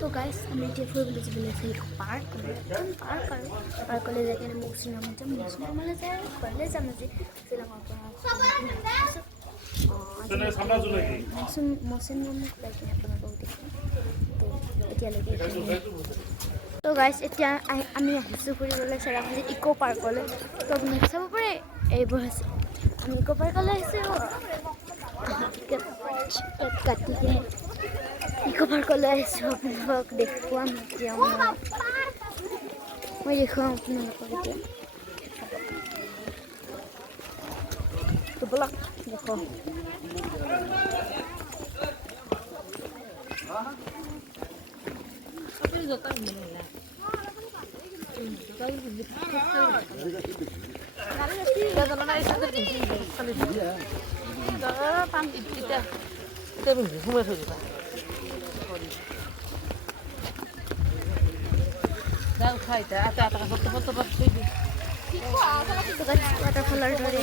তো গাইস আমি এতিয়া ফুৰিবলৈ যাবলৈ আছে এইটো পাৰ্কলৈ যাই কিনে মৌচিনৰামত যাম মৌচিনৰামলৈ যাই ঘৰলৈ যাম আজি শ্বিলঙৰ পৰা মৌচিনৰামত যাই কিনে আপোনালোকক দেখিম তো এতিয়ালৈকে তো গাইছ এতিয়া আমি আহিছোঁ ফুৰিবলৈ চেৰাপুঞ্জী ইক' পাৰ্কলৈ তো আপুনি চাব পাৰে এইবোৰ আছে আমি ইক' পাৰ্কলৈ আহিছোঁ কাটি কিনে ইক' পাৰ্কলৈ আহিছোঁ আপোনালোকক দেখুৱাম এতিয়া মই দেখুৱাম আপোনালোকক এতিয়া তো ব'লক দেখুৱাম ৱাটাৰফলৰ দৰে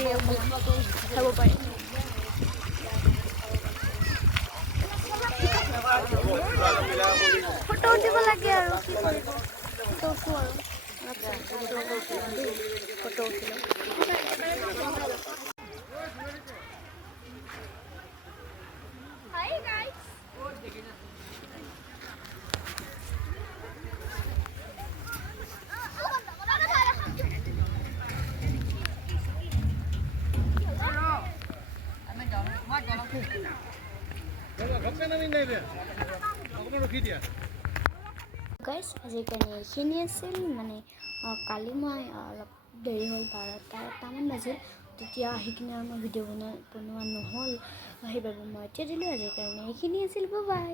চাব পাৰি ফটো উঠিব লাগে আৰু কি কৰিব ফটো উঠো আৰু ফটো উঠিলোঁ গাইছ আজিৰ কাৰণে এইখিনি আছিল মানে কালি মই অলপ দেৰি হ'ল 12টামান বাজিল তেতিয়া আহি কিনে আৰু মই ভিডিঅ' বনোৱা নহ'ল সেইবাবে মই এতিয়া দিলোঁ আজিৰ কাৰণে এইখিনি আছিল বাই